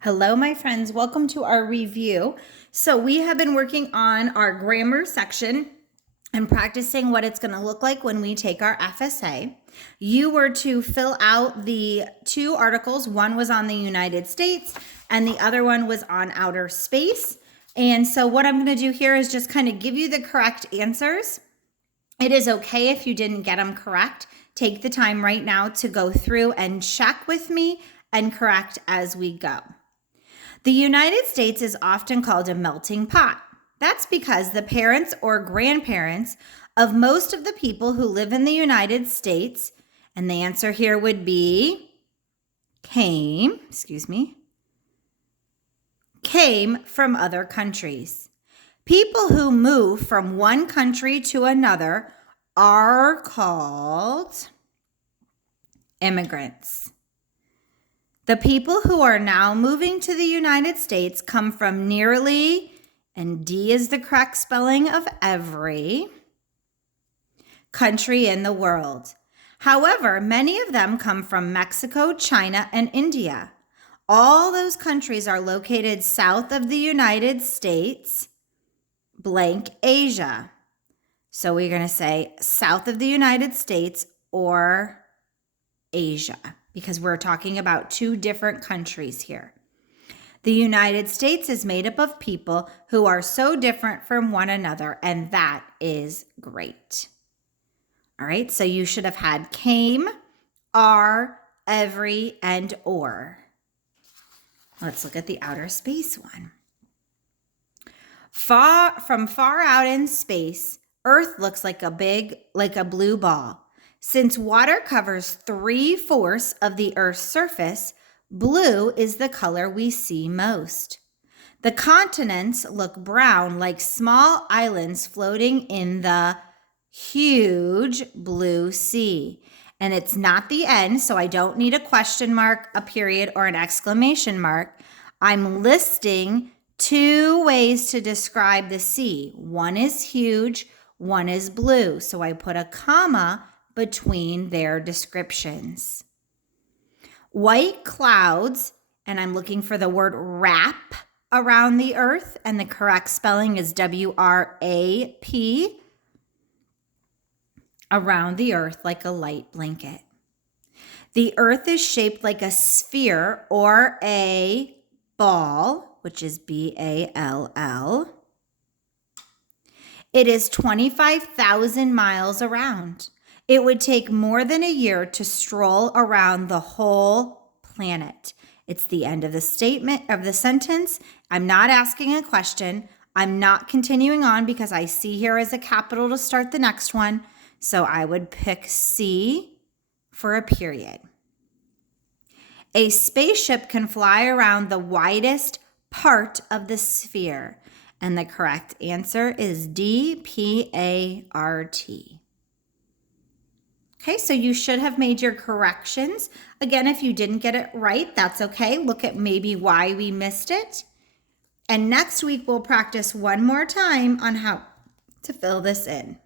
Hello, my friends. Welcome to our review. So we have been working on our grammar section and practicing what it's going to look like when we take our FSA. You were to fill out the two articles. One was on the United States and the other one was on outer space. And so what I'm going to do here is just kind of give you the correct answers. It is okay if you didn't get them correct. Take the time right now to go through and check with me and correct as we go. The United States is often called a melting pot. That's because the parents or grandparents of most of the people who live in the United States, and the answer here would be came from other countries. People who move from one country to another are called immigrants. The people who are now moving to the United States come from nearly, and D is the correct spelling of every, country in the world. However, many of them come from Mexico, China, and India. All those countries are located south of the United States, blank Asia. So we're going to say south of the United States or Asia, because we're talking about two different countries here. The United States is made up of people who are so different from one another, and that is great. All right, so you should have had came, are, every, and or. Let's look at the outer space one. From far out in space, Earth looks like a blue ball. Since water covers 3/4 of the Earth's surface, blue is the color we see most. The continents look brown like small islands floating in the huge blue sea. And it's not the end, so I don't need a question mark, a period, or an exclamation mark. I'm listing two ways to describe the sea. One is huge, one is blue. So I put a comma between their descriptions. White clouds, and I'm looking for the word wrap around the earth, and the correct spelling is W-R-A-P, around the earth like a light blanket. The earth is shaped like a sphere or a ball, which is B-A-L-L. It is 25,000 miles around. It would take more than a year to stroll around the whole planet. It's the end of the statement of the sentence. I'm not asking a question. I'm not continuing on because I see here as a capital to start the next one. So I would pick C for a period. A spaceship can fly around the widest part of the sphere. And the correct answer is D, P-A-R-T. Okay, so you should have made your corrections. Again, if you didn't get it right, that's okay. Look at maybe why we missed it. And next week, we'll practice one more time on how to fill this in.